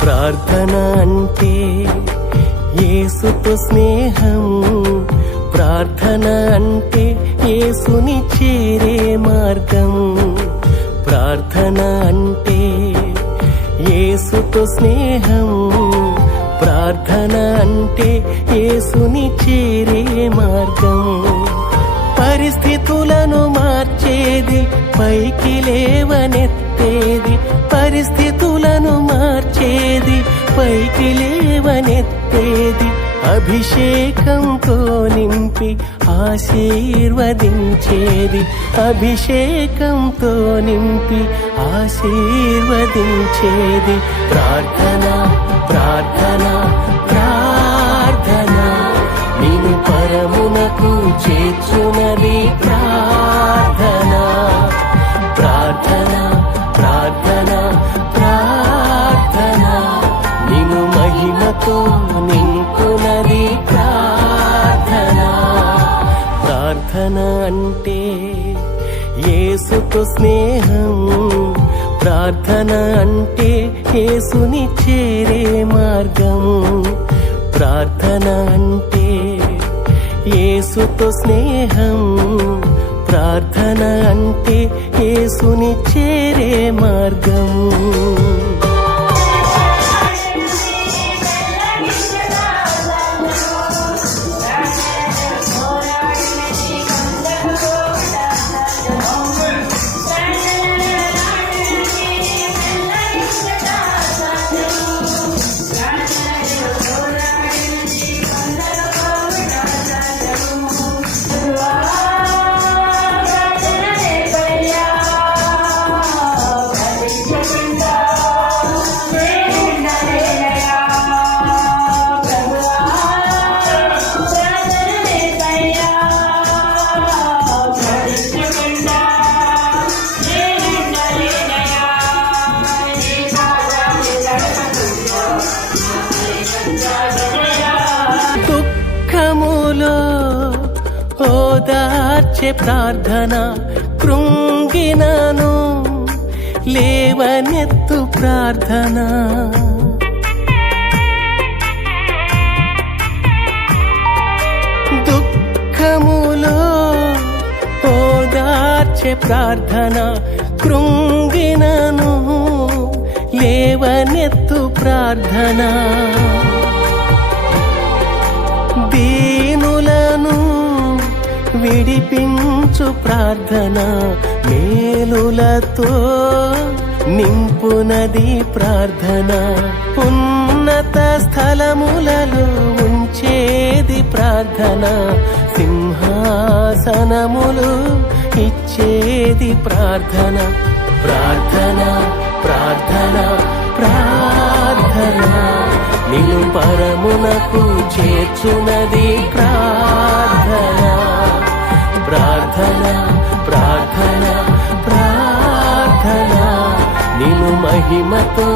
ప్రార్థన అంటే ఏసుతో స్నేహం ప్రార్థన అంటే ఏసుని చేరే మార్గం ప్రార్థన అంటే ఏసుతో స్నేహం ప్రార్థన అంటే ఏసుని చేరే మార్గం పరిస్థితులను మార్చేది పైకి లేవనెత్తేది పరిస్థితులను మార్చేది పైకి లేవనెత్తేది అభిషేకంతో నింపి ఆశీర్వదించేది. అభిషేకంతో నింపి ఆశీర్వదించేది. ప్రార్థన ప్రార్థన ప్రార్థన. నేను పరమ మహిమతో నింపునది ప్రార్థన. ప్రార్థన అంటే యేసుతో స్నేహం. ప్రార్థన అంటే యేసుని చేరే మార్గం. ప్రార్థన అంటే యేసుతో స్నేహం. ప్రార్థన అంటే యేసుని చేరే మార్గం. ఓదార్చే ప్రార్థన కృంగినను లేవనెత్తు ప్రార్థన. దుఃఖములో ఓదార్చే ప్రార్థన కృంగినను లేవనెత్తు ప్రార్థన. విడిపించు ప్రార్థన మేలులతో నింపునది ప్రార్థన. ఉన్నత స్థలములలో ఉంచేది ప్రార్థన. సింహాసనములు ఇచ్చేది ప్రార్థన. ప్రార్థన ప్రార్థన ప్రార్థన. నిన్ను పరమునకు చేర్చునది ప్రార్థన ప్రార్థన ప్రార్థన ప్రార్థన. నిను మహిమతో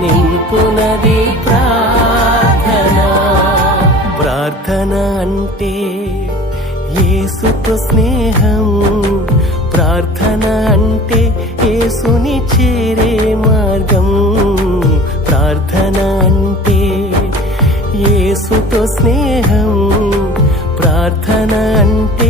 నింపునది ప్రార్థన. ప్రార్థన అంటే ఏసుతో స్నేహం. ప్రార్థన అంటే ఏసుని చేరే మార్గం. ప్రార్థన అంటే ఏసుతో స్నేహం. ప్రార్థన అంటే